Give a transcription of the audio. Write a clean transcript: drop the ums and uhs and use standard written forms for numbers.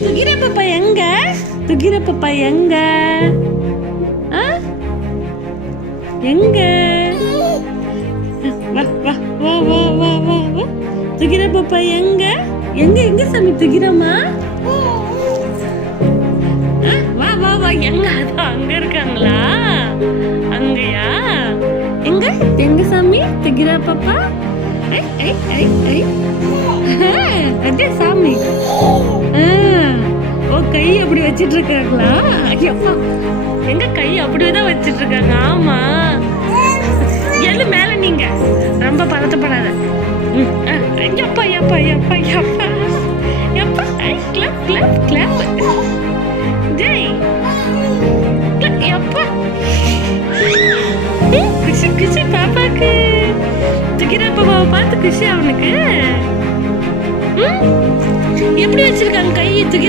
துகிர பாப்பா எங்க? துகிர பாப்பா எங்க? எங்க? வா வா வா வா வா வா வா. துகிர பாப்பா எங்க? எங்க எங்க சாமி துகிரமா? வா வா வா. எங்க? அங்க இருக்காங்களா? அங்கயா? எங்க எங்க சாமி துகிர பாப்பா? ஐ ஐ ஐ ஐ. அடே சாமி. ஓ கை அப்படி வச்சிட்டு இருக்காங்களா? ஐயப்பா எங்க கை அப்படியேதான் வச்சிட்டு இருக்காங்க. ஆமா எல்லு மேல நீங்க ரொம்ப பதட்டப்படாத. எப்பா எப்பா எப்பா எப்பா எப்பா. Club club club. ஜெய் எப்பா. குஷி குஷி பாப்பாக்கு. துகிர பாப்பாவை பார்த்து குஷி அவனுக்கு. எப்படி வச்சிருக்காங்க கையை? துகிர